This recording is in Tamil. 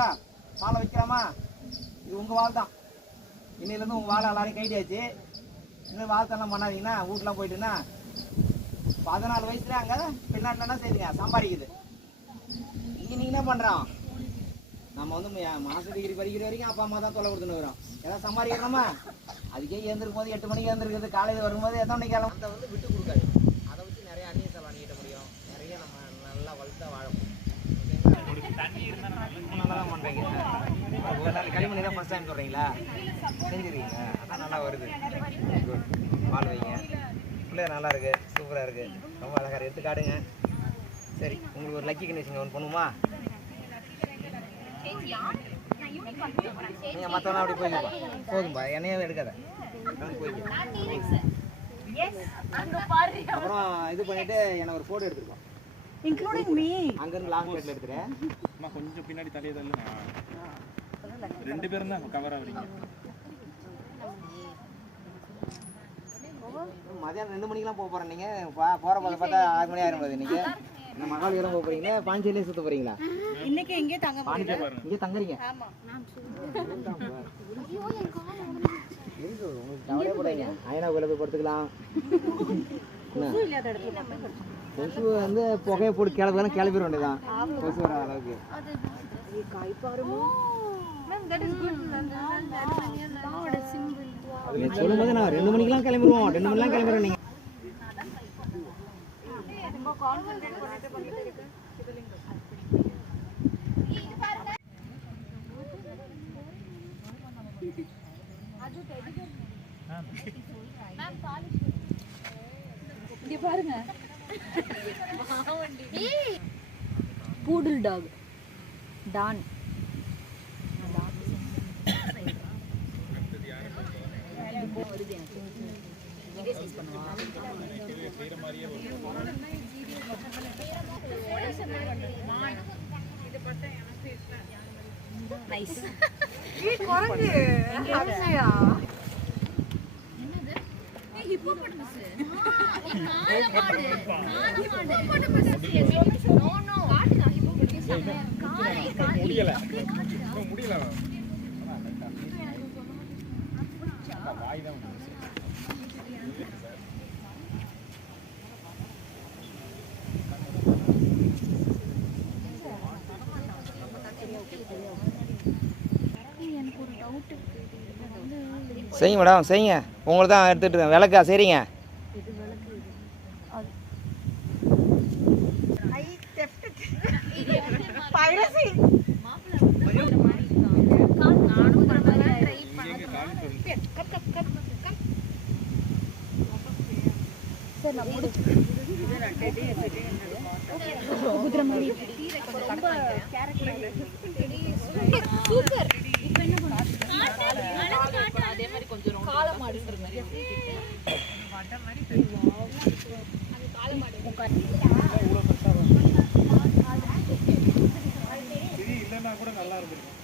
போதா? மாலை வைக்கலாமா? இது உங்கள் வாழ் தான். இன்னிலேருந்து உங்கள் வாழை எல்லாரையும் கைட்டியாச்சு. இன்னும் வாழ்த்தெல்லாம் பண்ணாதீங்கன்னா வீட்டுலாம் போயிட்டுன்னா 14 வயசுல அங்கே பின்னாட்டில் என்ன செய்யுங்க சம்பாதிக்குது. இங்கே நீங்கள் என்ன பண்ணுறோம்? நம்ம வந்து மாஸ்டர் டிகிரி படிக்கிற வரைக்கும் அப்பா அம்மா தான் தொலை கொடுத்துன்னு வரோம். ஏதாவது சம்பாதிக்கிறோமா? அதுக்கே ஏந்திருக்கும் போது 8 மணிக்கு ஏந்திருக்குது. காலையில் வரும்போது எத்தனை மணிக்கு கிளம்ப அதை வந்து விட்டு கொடுக்காது. அதை வச்சு நிறைய அந்நிய செலவு நீட்ட முடியும். நிறைய நம்ம நல்லா வளர்த்தா வாழ முடியும். நல்லா தான் பண்ணுறீங்க. ஒரு நாள் களிமணி தான் ஃபஸ்ட் டைம் சொல்கிறீங்களா? செஞ்சுருக்கீங்க. அதான் நல்லா வருது. குட். பால் வைங்க. பிள்ளைய நல்லா இருக்குது. சூப்பராக இருக்குது. ரொம்ப அழகாக எடுத்து காடுங்க. சரி, உங்களுக்கு ஒரு லக்கி கண்டிஷன் ஒன்று பண்ணுமா? நீங்கள் மற்றவனா அப்படி போய்க்கப்பா. போதும்பா, என்னையே எடுக்காத. அப்புறம் இது பண்ணிட்டு எனக்கு ஒரு ஃபோட்டோ எடுத்துருக்கோம். Including me. அங்கேருந்து லாங் ஷாட்டில் எடுத்துகிறேன். நான் கொஞ்சம் பின்னாடி தலையை தள்ளுனா 2 பேரும் தான் கவர் ஆகுறீங்க. மதியானம் 2 மணிக்கெலாம் போக போகிறேன். நீங்கள் போகிற போதை பார்த்தா 6 மணி ஆயிரும் போது. நீங்கள் இந்த மகாபலிபுரம் போக போகிறீங்க? பாண்டிச்சேரியிலே சுற்ற போகிறீங்களா? இன்னைக்கு எங்கே தங்க போகிறீங்க? இங்கே தங்குறீங்க? உங்களுக்கு கவலையே போடாதீங்க. ஐநா கோயிலுக்கு படுத்துக்கலாம். கொசு வந்து புகையை போட்டு கிளப்பிட வேண்டியதான். கொசு வர அளவுக்கு சொல்லும்போது நான் 2 மணிக்கெல்லாம் கிளம்பிடுவோம். 2 மணிலாம் கிளம்பிடுவோம். நீங்கள் இங்க பாருங்க. பூடல் டாக் டான். நைஸ். ஏ குரங்கு அம்சையா என்னது? ஏ ஹிப்போபோட்டமஸ். காலமாடு. நோ நோ காட்டுடா ஹிப்போபோட்டமஸ். காலை முடியல. முடியல. வாய் தான் செய்யுங்க மேடம், செய்யுங்க. உங்களுக்கு தான் எடுத்துகிட்டு இருக்கேன். விளக்கா சரிங்க. சூப்பர். இப்போ என்ன பண்ணுங்க? அதே மாதிரி கொஞ்சம் காலமாடு மாதிரி வட மாதிரி அது காலமாடு இல்லைன்னா கூட நல்லா இருந்திருக்கும்.